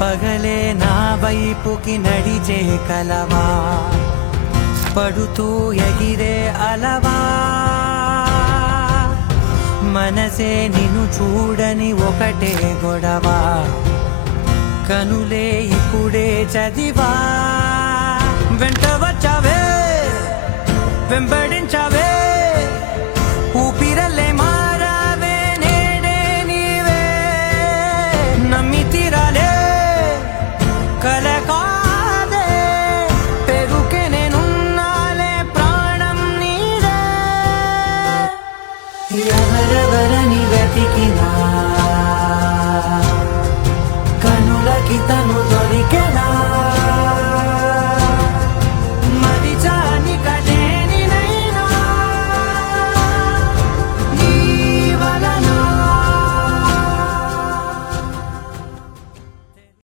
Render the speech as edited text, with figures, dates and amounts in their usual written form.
పగలే నా వైపుకి నడిచే కలవా, పడుతూ ఎగిరే అలవా, మనసే నిన్ను చూడని ఒకటే గొడవ, కనులే ఇప్పుడే చదివా. వెంట వచ్చావే, వెంబడించావే, ఊపిరల్లే మారావే, నేడే నీవే. నమ్మి తీరాలే కల కాదే, పెరుకే నేనున్నాలే, ప్రాణం నీదే. ఎవరెవరని వెతికినా కనులకి తను దొరికెనా,